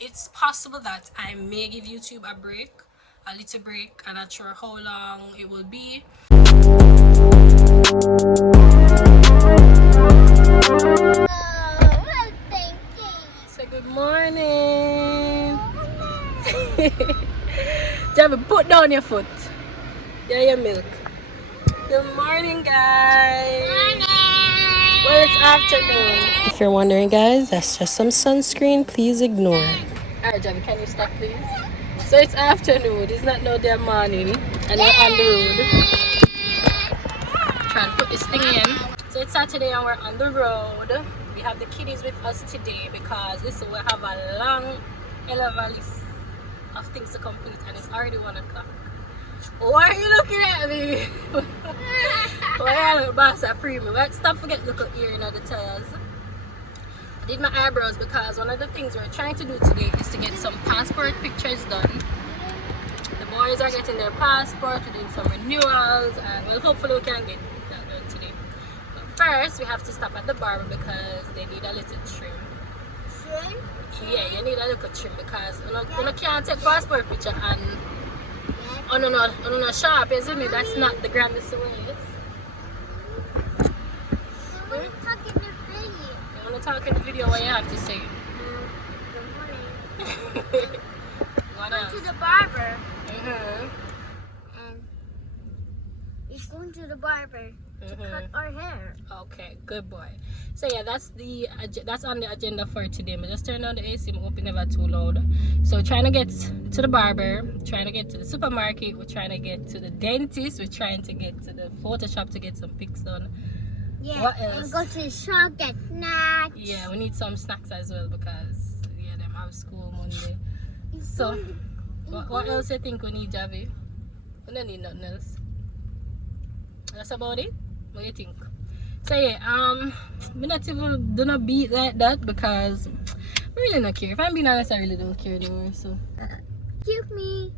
it's possible that I may give YouTube a break, a little break. I'm not sure how long it will be. Say good morning. Javi, put down your foot. Yeah, your milk. Good morning, guys. Morning. Well, it's afternoon. If you're wondering, guys, that's just some sunscreen. Please ignore. Alright, Javi, can you stop, please? So it's afternoon. It's not no damn morning, and we're on the road. Trying to put this thing in. So it's Saturday and we're on the road. We have the kiddies with us today because listen, we have a long hell of a list of things to complete, and it's already 1 o'clock. Why are you looking at me? Why are you looking boss at premium? Stop forget look at ear in the tires. I did my eyebrows because one of the things we're trying to do today is to get some passport pictures done. The boys are getting their passport, we're doing some renewals, and well, hopefully we can get that done today. But first we have to stop at the barber because they need a little trim. Trim? Yeah, you need a little trim because you can't take passport picture and on a shop, isn't it? That's not the grandest way. I want to talk in the video. You want to talk in the video? What you have to say? Good morning. What Going else? to the barber. And he's going to the barber to cut our hair. okay, good boy. So yeah, that's on the agenda for today. I just turned on the AC. I'm hoping never too loud. So trying to get to the barber, trying to get to the supermarket, we're trying to get to the dentist, we're trying to get to the Photoshop to get some pics done. Yeah. What else? And go to the shop, get snacks. Yeah, we need some snacks as well because yeah, them have school Monday. So what else you think we need, Javi? We don't need nothing else. That's about it. What do you think? So yeah, we not even do not beat like that because I really don't care. If I'm being honest, I really don't care anymore. So Excuse me.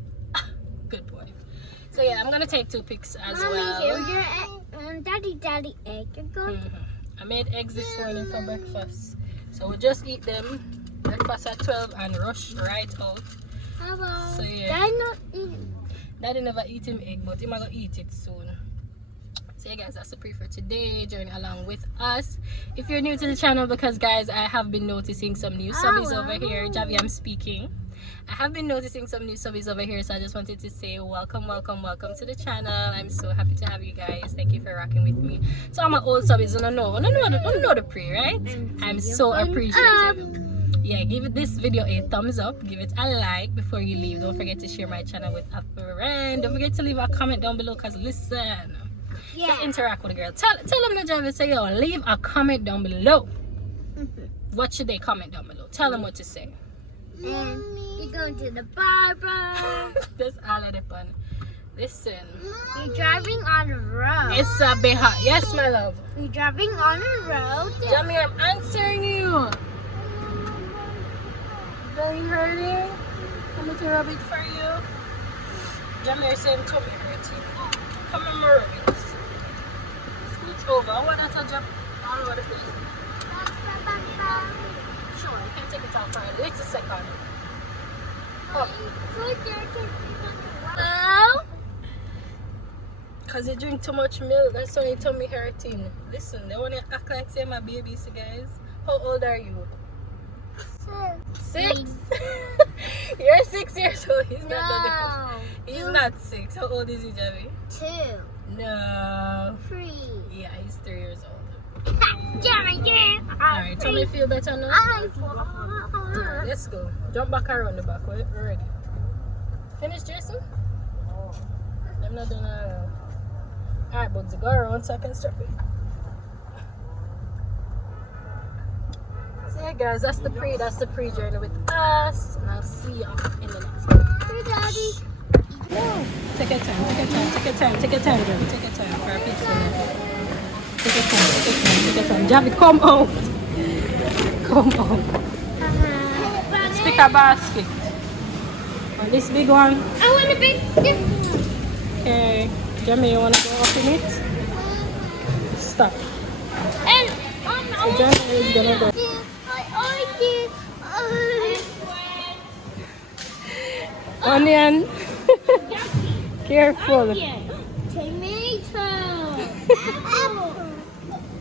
good boy. So yeah, I'm gonna take 2 pics as Mommy, well. here's your daddy egg. You're going to... I made eggs this morning for breakfast. So we'll just eat them. Breakfast at 12 and rush right out. Hello. So yeah. Daddy not eating. Daddy never eat him egg, but him gonna eat it soon. So yeah guys, that's the pre for today. Journey along with us. If you're new to the channel, because guys, I have been noticing some new subbies over here. Javi, I'm speaking. I have been noticing some new subbies over here, so I just wanted to say welcome to the channel. I'm so happy to have you guys. Thank you for rocking with me. So I'm my old subbies, don't know the pre, right? I'm so appreciative. Yeah, give this video a thumbs up, give it a like before you leave. Don't forget to share my channel with a friend. Don't forget to leave a comment down below because listen, just interact with the girl. Tell them the job and say, yo, leave a comment down below. What should they comment down below? Tell them what to say. And you're going to the barber. That's all of the fun. Listen, You're driving on the road. it's a bit hot. Yes, my love. You're driving on the road. Jamie, I'm answering you. Very hurting. I'm going to rub it for you. Jamie, saying tummy hurting. Come and rub it. Scooch over. I want that to jump all over the place. Sure, you can take it out for a little second. Oh. Hello? Because you drink too much milk, that's why your tummy hurting. Listen, they want to act like say my babies, guys. How old are you? 6? You're 6 years old. He's not that old. He's not 6. How old is he, Javi? 2. No. 3. Yeah, he's 3 years old. Alright, tell me feel better now. Alright, let's go. Jump back around the back. We're ready. Finish, Jason? I'm not doing that. Alright, Bugsy, go around so I can strap it. So yeah guys, that's the pre journey with us. And I'll see you in the next one. Hey, Daddy. No. Take your time, girl. Take your time for a pizza. Take your time. Javi, come out. Let's pick a basket. On this big one. I want to pick this one. Okay. Jamie, you want to go up in it? Stop. And So Jamie is going to go. Onion. Careful. Tomato. Apple.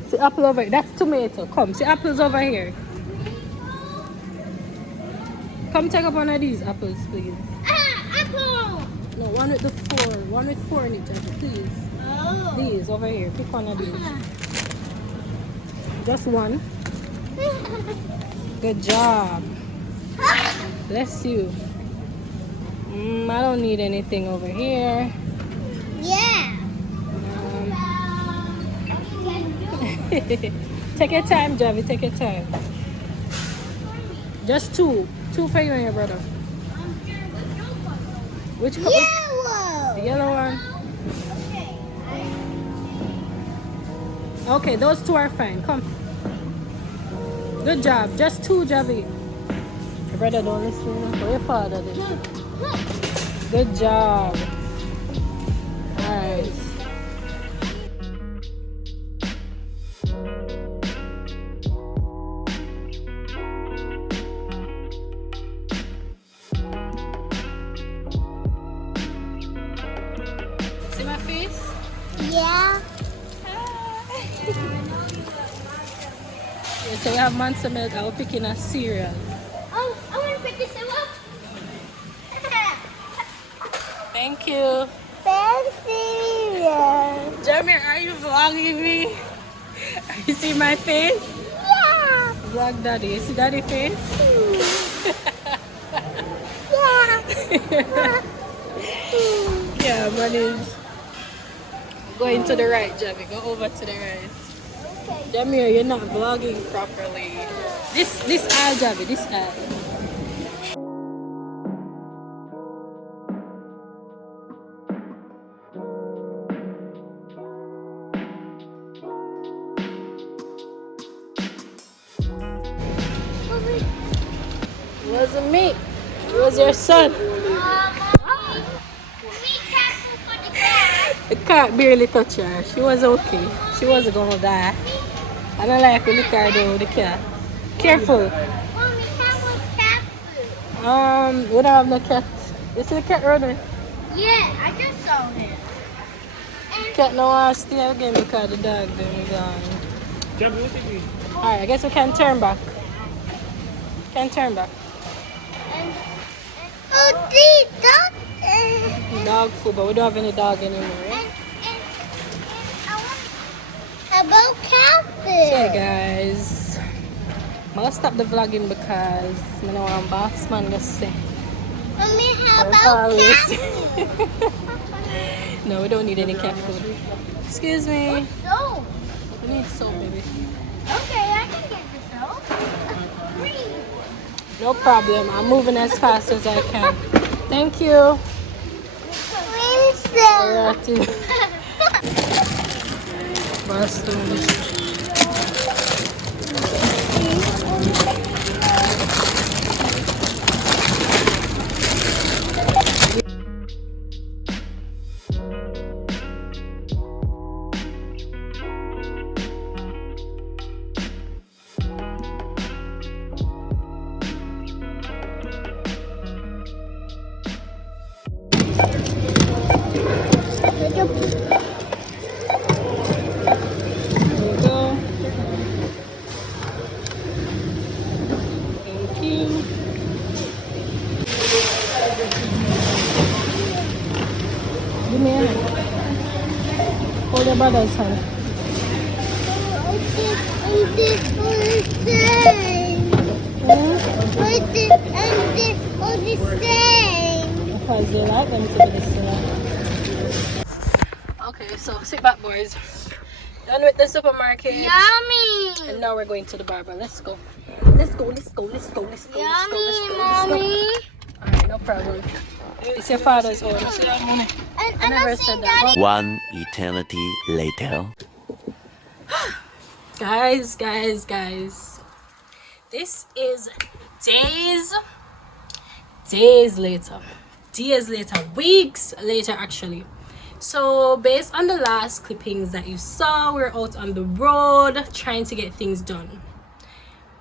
See apple over here. That's tomato. Come, see apples over here. Come take up one of these apples, please. Apple. No, one with the four. One with four in it, please. Oh. These over here. Pick one of these. Just one. Good job. Bless you. I don't need anything over here. Yeah. Take your time, Javi. Take your time. Just two. Two for you and your brother. Which color? Yellow. The yellow one. Okay, those two are fine. Come. Good job. Just two, Javi. Your brother don't listen. For your father did. Good job. Alright. See my face? Yeah. Yeah, so we have monster milk. I will pick in a cereal. Oh, I want to pick this up. Thank you. Fancy. Jamie, are you vlogging me? You see my face? Yeah. Vlog daddy. You see daddy face? Yeah. Yeah, manage. Going to the right, Jamie. Go over to the right. Okay. Jamie, you're not vlogging properly. This aisle, Jamie. This aisle. It wasn't me. It was your son. Be careful for the cat. The cat barely touched her. She was okay. She wasn't gonna die. I don't like when the car do the cat. Careful. Mommy, careful cat food. We don't have no cat. You see the cat running? Yeah, I just saw him. Cat no one stay again because the dog then gone. Alright, I guess we can turn back. Can turn back. Oh, the dog. Dog food, but we don't have any dog anymore. Right? About cat So yeah, food. guys, I'm gonna stop the vlogging because I don't want boss man to say. Mommy, how Or about always. cat food? No, we don't need any cat food. Excuse me. Soap. We need soap, baby. Okay, I can get the soap. Green. No problem. I'm moving as fast as I can. Thank you. Green soap. Alrighty. Boston. There you go. Thank you. Give me a hand. Hold your brother's hand. Because they like them to be the same. Okay, so sit back, boys. Done with the supermarket. Yummy. And now we're going to the barber. Let's go. Let's go, let's go, let's go, let's go, let's go, let's Yummy, go, let's go. mommy. Alright, no problem. It's your father's order. And I never said that. One eternity later. Guys. This is days later, weeks later actually. So based on the last clippings that you saw, we're out on the road trying to get things done.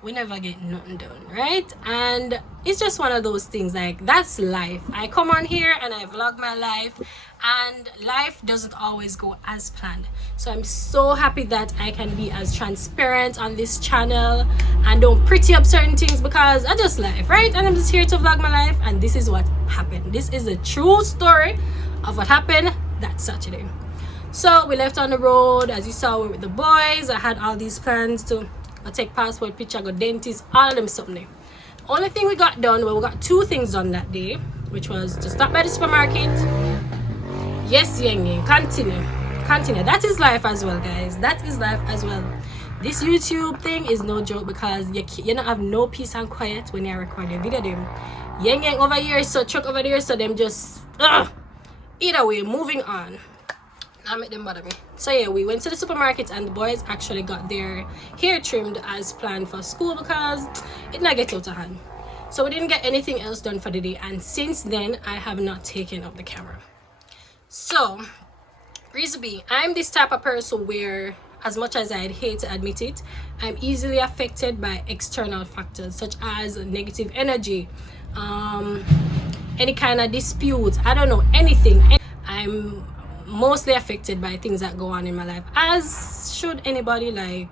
we never get nothing done, right? And it's just one of those things, like, that's life. I come on here and I vlog my life, and life doesn't always go as planned. So I'm so happy that I can be as transparent on this channel and don't pretty up certain things, because I just life, right? And I'm just here to vlog my life, and this is what happened. This is a true story of what happened that Saturday. So we left on the road, as you saw, with the boys. I had all these plans to take passport picture, go dentist, all of them something. Only thing we got done, well, we got two things done that day, which was to stop by the supermarket. Yes, yang, continue. That is life as well, guys. That is life as well. This YouTube thing is no joke, because you don't have no peace and quiet when you record your video. Them yang over here, so truck over there, so them just either way, moving on. I make them bother me. So yeah, we went to the supermarket, and the boys actually got their hair trimmed as planned for school, because it not get out of hand. So we didn't get anything else done for the day, and since then I have not taken up the camera. So reason being, I'm this type of person where, as much as I'd hate to admit it, I'm easily affected by external factors such as negative energy, any kind of disputes, I don't know, anything. I'm mostly affected by things that go on in my life, as should anybody. Like,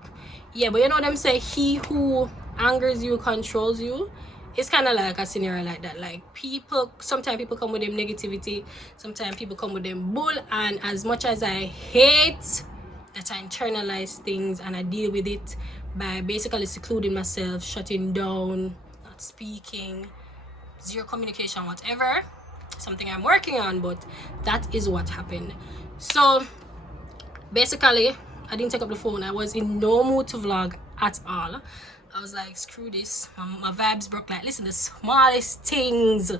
yeah, but you know them say, he who angers you controls you. It's kind of like a scenario like that. Like, people, sometimes people come with them negativity, sometimes people come with them bull, and as much as I hate that, I internalize things and I deal with it by basically secluding myself, shutting down, not speaking, zero communication, whatever. Something I'm working on, but that is what happened. So basically, I didn't take up the phone. I was in no mood to vlog at all. I was like, screw this. My vibes broke. Like, listen, the smallest things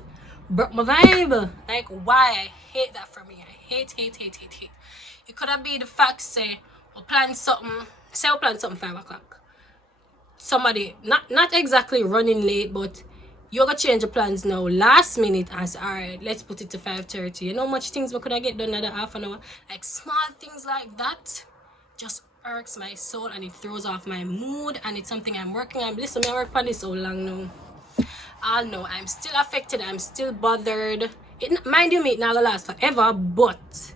broke my vibe. Like, why? I hate that for me. I hate. It could have been the fact, say, we'll plan something 5 o'clock. Somebody not exactly running late, but you're gonna change the plans now last minute and say, all right, let's put it to 5:30. You know how much things we could have get done another half an hour? Like, small things like that just irks my soul, and it throws off my mood, and it's something I'm working on. Listen, I work on this so long now. I know I'm still affected, I'm still bothered. Mind you, it not gonna last forever, but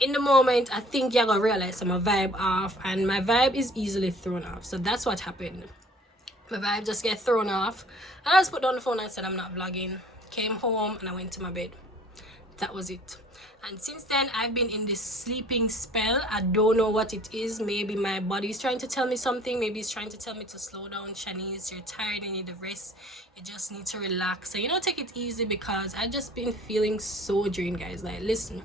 in the moment, I think you're gonna realize my vibe off, and my vibe is easily thrown off. So that's what happened. My vibe just get thrown off, and I just put down the phone and said I'm not vlogging. Came home and I went to my bed. That was it. And since then, I've been in this sleeping spell. I don't know what it is. Maybe my body is trying to tell me something. Maybe it's trying to tell me to slow down. Shanice, you're tired, you need a rest, you just need to relax. So, you know, take it easy, because I've just been feeling so drained, guys. Like, listen,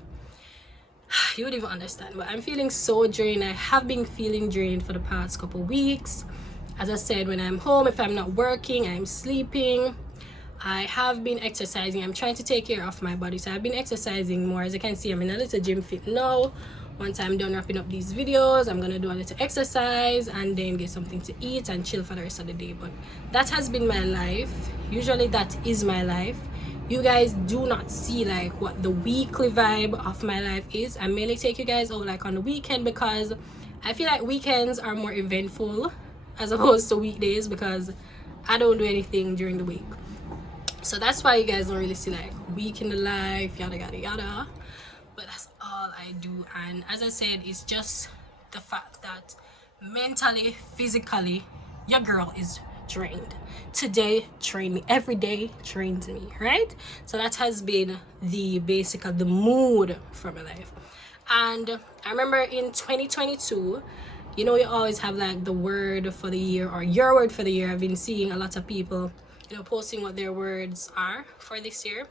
you would even understand, but I'm feeling so drained. I have been feeling drained for the past couple weeks. As I said, when I'm home, if I'm not working, I'm sleeping. I have been exercising. I'm trying to take care of my body, so I've been exercising more. As you can see, I'm in a little gym fit now. Once I'm done wrapping up these videos, I'm gonna do a little exercise and then get something to eat and chill for the rest of the day. But that has been my life. Usually that is my life. You guys do not see like what the weekly vibe of my life is. I mainly take you guys out like on the weekend, because I feel like weekends are more eventful as opposed to weekdays, because I don't do anything during the week. So that's why you guys don't really see like week in the life, yada yada yada. But that's all I do. And as I said, it's just the fact that mentally, physically, your girl is drained. Today trained me, every day trains me, right? So that has been the the mood for my life. And I remember in 2022, you know, you always have like the word for the year or your word for the year. I've been seeing a lot of people, you know, posting what their words are for this year.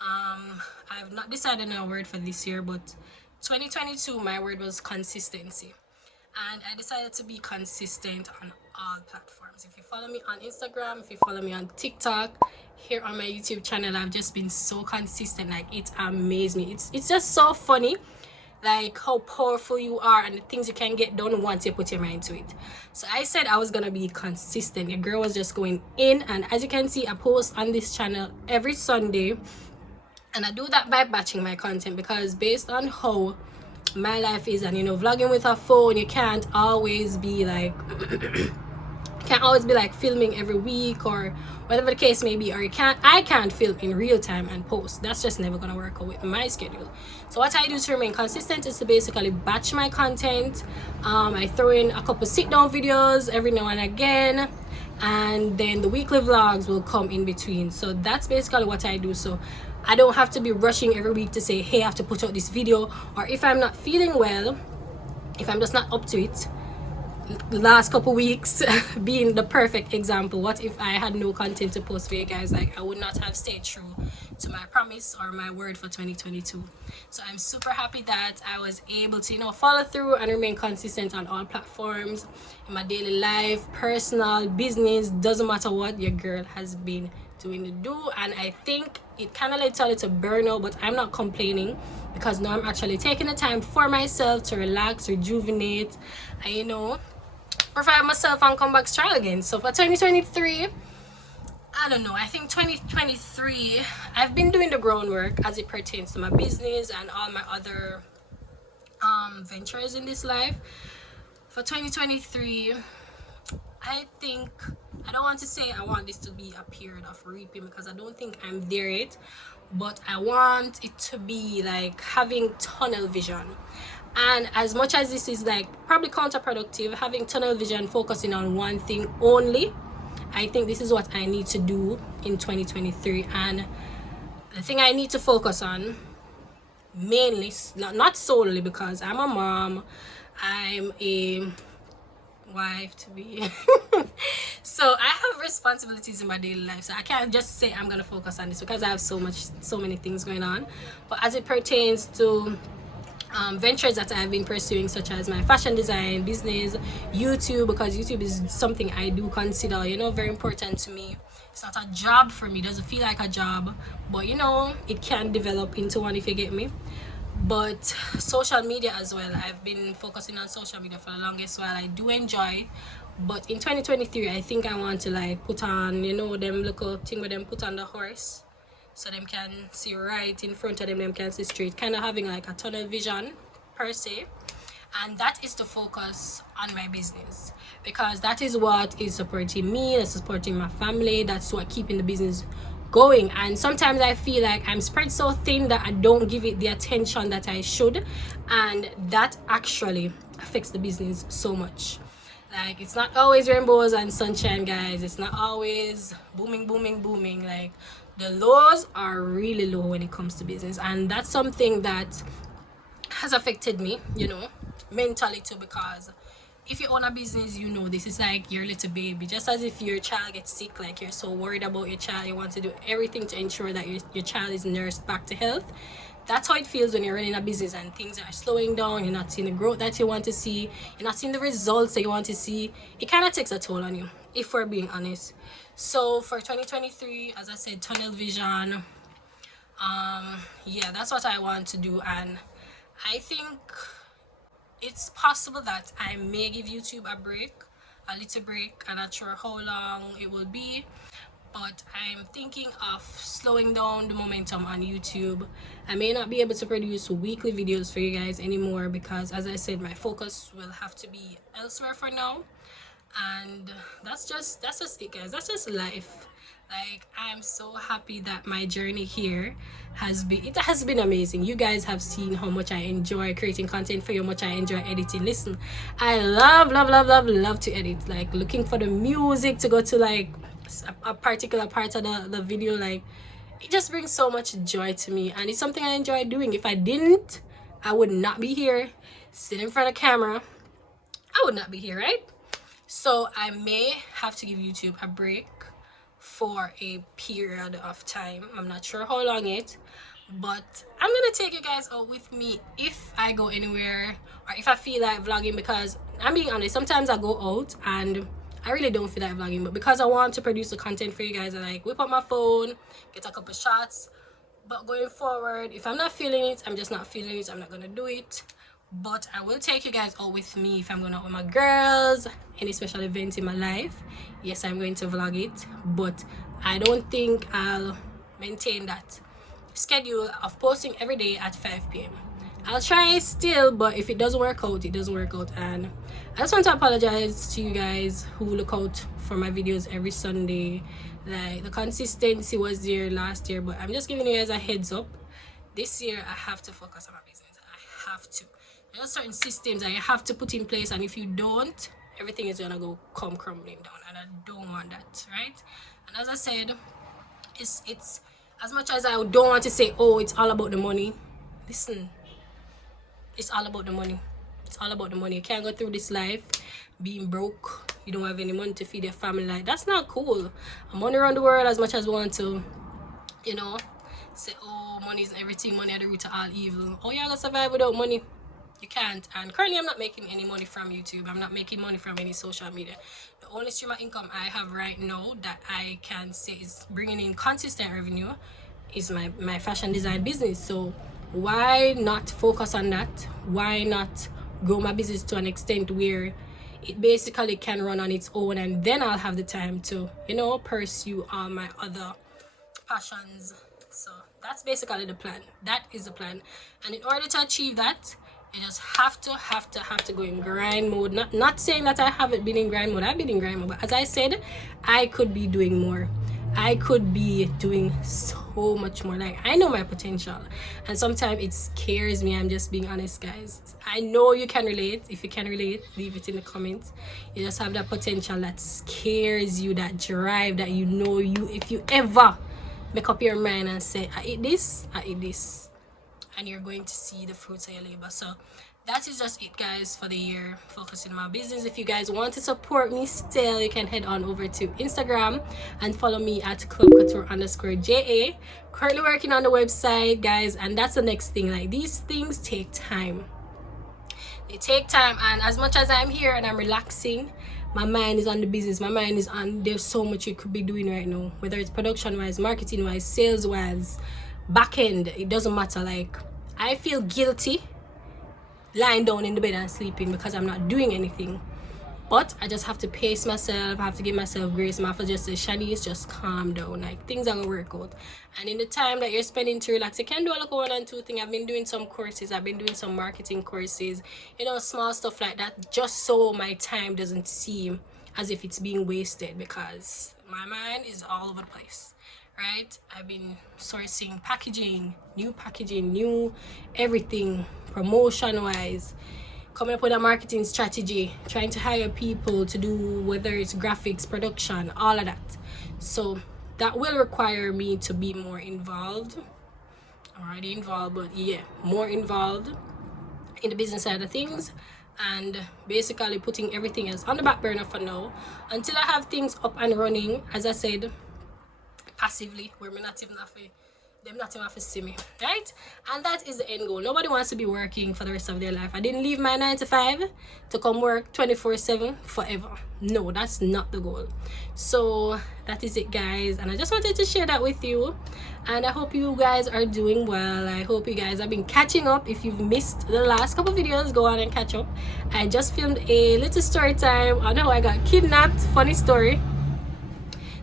I've not decided on a word for this year, but 2022, my word was consistency. And I decided to be consistent on all platforms. If you follow me on Instagram, if you follow me on TikTok, here on my YouTube channel, I've just been so consistent. Like, it amazed me. It's just so funny, like how powerful you are and the things you can get done once you put your mind to it. So I said I was gonna be consistent. Your girl was just going in, and as you can see, I post on this channel every Sunday, and I do that by batching my content, because based on how my life is, and you know, vlogging with a phone, you can't always be like can't always be like filming every week or whatever the case may be, or I can't film in real time and post. That's just never gonna work out with my schedule. So what I do to remain consistent is to basically batch my content. I throw in a couple sit down videos every now and again, and then the weekly vlogs will come in between. So that's basically what I do. So I don't have to be rushing every week to say, hey, I have to put out this video, or if I'm not feeling well, if I'm just not up to it. The last couple weeks being the perfect example. What if I had no content to post for you guys? Like, I would not have stayed true to my promise or my word for 2022. So I'm super happy that I was able to, you know, follow through and remain consistent on all platforms in my daily life, personal, business, doesn't matter what, your girl has been doing the do. And I think it kind of led to a little burnout, but I'm not complaining, because now I'm actually taking the time for myself to relax, rejuvenate, and, you know, revive myself and come back strong again. So for 2023, I don't know, I think 2023 I've been doing the groundwork as it pertains to my business and all my other ventures in this life. For 2023, I think, I don't want to say I want this to be a period of reaping, because I don't think I'm there yet, but I want it to be like having tunnel vision. And as much as this is like probably counterproductive, having tunnel vision, focusing on one thing only, I think this is what I need to do in 2023. And the thing I need to focus on mainly, not solely, because I'm a mom, I'm a wife to be so I have responsibilities in my daily life, so I can't just say I'm gonna focus on this, because I have so many things going on. But as it pertains to ventures that I've been pursuing, such as my fashion design business, YouTube, because YouTube is something I do consider, you know, very important to me. It's not a job for me, it doesn't feel like a job, but you know, it can develop into one, if you get me. But social media as well, I've been focusing on social media for the longest while. I do enjoy, but in 2023 I think I want to like put on, you know, them little thing where them put on the horse, so them can see right in front of them can see straight, kind of having like a tunnel vision per se. And that is to focus on my business, because that is what is supporting me, that's supporting my family, that's what keeping the business going. And sometimes I feel like I'm spread so thin that I don't give it the attention that I should, and that actually affects the business so much. Like, it's not always rainbows and sunshine, guys. It's not always booming. Like, the lows are really low when it comes to business, and that's something that has affected me, you know, mentally too, because if you own a business, you know, this is like your little baby. Just as if your child gets sick, like you're so worried about your child, you want to do everything to ensure that your child is nursed back to health. That's how it feels when you're running a business and things are slowing down, you're not seeing the growth that you want to see, you're not seeing the results that you want to see. It kind of takes a toll on you, if we're being honest. So for 2023, as I said, tunnel vision, yeah, that's what I want to do. And I think it's possible that I may give YouTube a little break. I'm not sure how long it will be, but I'm thinking of slowing down the momentum on YouTube. I may not be able to produce weekly videos for you guys anymore, because as I said, my focus will have to be elsewhere for now. And that's just it, guys. That's just life. Like, I'm so happy that my journey here has been amazing. You guys have seen how much I enjoy creating content for you, how much I enjoy editing. Listen, I love to edit. Like, looking for the music to go to like a particular part of the video, like, it just brings so much joy to me, and it's something I enjoy doing. If I didn't, I would not be here sitting in front of camera. I would not be here, right? So I may have to give YouTube a break for a period of time. I'm not sure how long yet, but I'm gonna take you guys out with me if I go anywhere, or if I feel like vlogging, because I'm being honest, sometimes I go out and I really don't feel like vlogging, but because I want to produce the content for you guys, I like whip up my phone, get a couple shots. But going forward, if I'm not feeling it, I'm just not feeling it, I'm not gonna do it. But I will take you guys out with me if I'm going out with my girls, any special event in my life. Yes, I'm going to vlog it, but I don't think I'll maintain that schedule of posting every day at 5 p.m. I'll try still, but if it doesn't work out, it doesn't work out. And I just want to apologize to you guys who look out for my videos every Sunday. Like, the consistency was there last year, but I'm just giving you guys a heads up. This year I have to focus on my business. I have to. There are certain systems that you have to put in place, and if you don't, everything is gonna come crumbling down, and I don't want that, right? And as I said, it's as much as I don't want to say, oh, it's all about the money. Listen, it's all about the money. It's all about the money. You can't go through this life being broke. You don't have any money to feed your family. Like, that's not cool. I'm money around the world as much as I want to, you know, say, oh, money is everything, money at the root of all evil. Oh, you're gonna survive without money? You can't. And currently I'm not making any money from YouTube. I'm not making money from any social media. The only stream of income I have right now that I can say is bringing in consistent revenue is my fashion design business. So why not focus on that? Why not grow my business to an extent where it basically can run on its own, and then I'll have the time to, you know, pursue all my other passions. So that's basically the plan. That is the plan. And in order to achieve that, you just have to go in grind mode. Not saying that I haven't been in grind mode. I've been in grind mode, but as I said, I could be doing more. I could be doing so much more. Like, I know my potential, and sometimes it scares me. I'm just being honest, guys. I know you can relate. If you can relate, leave it in the comments. You just have that potential that scares you, that drive that you know you, if you ever make up your mind and say, I eat this, and you're going to see the fruits of your labor. So that is just it, guys, for the year, focusing on my business. If you guys want to support me still, you can head on over to Instagram and follow me at clubcouture_JA. Currently working on the website, guys, and that's the next thing. Like, these things take time. They take time, and as much as I'm here and I'm relaxing, my mind is on the business. My mind is on, there's so much you could be doing right now, whether it's production wise, marketing wise, sales wise, back end, it doesn't matter. Like, I feel guilty lying down in the bed and sleeping because I'm not doing anything, but I just have to pace myself. I have to give myself grace. I have to just say, Shanice, just calm down. Like, things are gonna work out. And in the time that you're spending to relax, you can do a little 1 and 2 thing. I've been doing some courses. I've been doing some marketing courses, you know, small stuff like that, just so my time doesn't seem as if it's being wasted, because my mind is all over the place, right? I've been sourcing packaging, new everything, promotion wise, coming up with a marketing strategy, trying to hire people to do, whether it's graphics, production, all of that. So that will require me to be more involved. I'm already involved, but yeah, more involved in the business side of things, and basically putting everything else on the back burner for now until I have things up and running, as I said, passively, where me not even have to, them not even have to see me, right? And that is the end goal. Nobody wants to be working for the rest of their life. I didn't leave my 9 to 5 to come work 24/7 forever. No, that's not the goal. So that is it, guys, and I just wanted to share that with you, and I hope you guys are doing well. I hope you guys have been catching up. If you've missed the last couple videos, go on and catch up. I just filmed a little story time on how I got kidnapped. Funny story.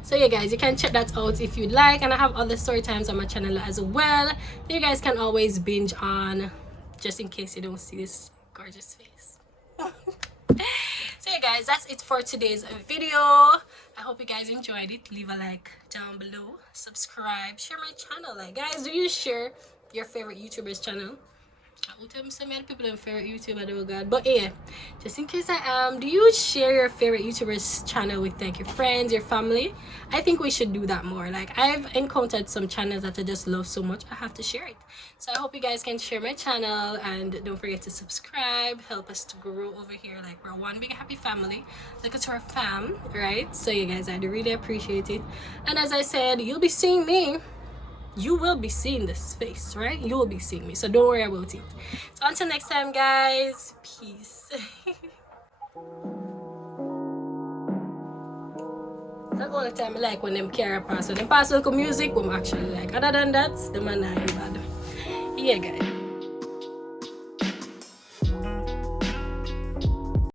So yeah, guys, you can check that out if you'd like, and I have other story times on my channel as well that you guys can always binge on, just in case you don't see this gorgeous face. So yeah, guys, that's it for today's video. I hope you guys enjoyed it. Leave a like down below, subscribe, share my channel. Like, guys, do you share your favorite YouTuber's channel? I will tell so many people in favorite YouTuber, oh god. But yeah, just in case I am, do you share your favorite YouTuber's channel with like your friends, your family? I think we should do that more. Like, I've encountered some channels that I just love so much, I have to share it. So I hope you guys can share my channel, and don't forget to subscribe. Help us to grow over here. Like, we're one big happy family, like it's our fam, right? So you guys, I do really appreciate it. And as I said, you'll be seeing me. You will be seeing this face, right? You will be seeing me, so don't worry about it. So until next time, guys, peace. That's the only time I like when them carry a pass. When them pass local music, I'm actually like. Other than that, them are not bad. Yeah, guys.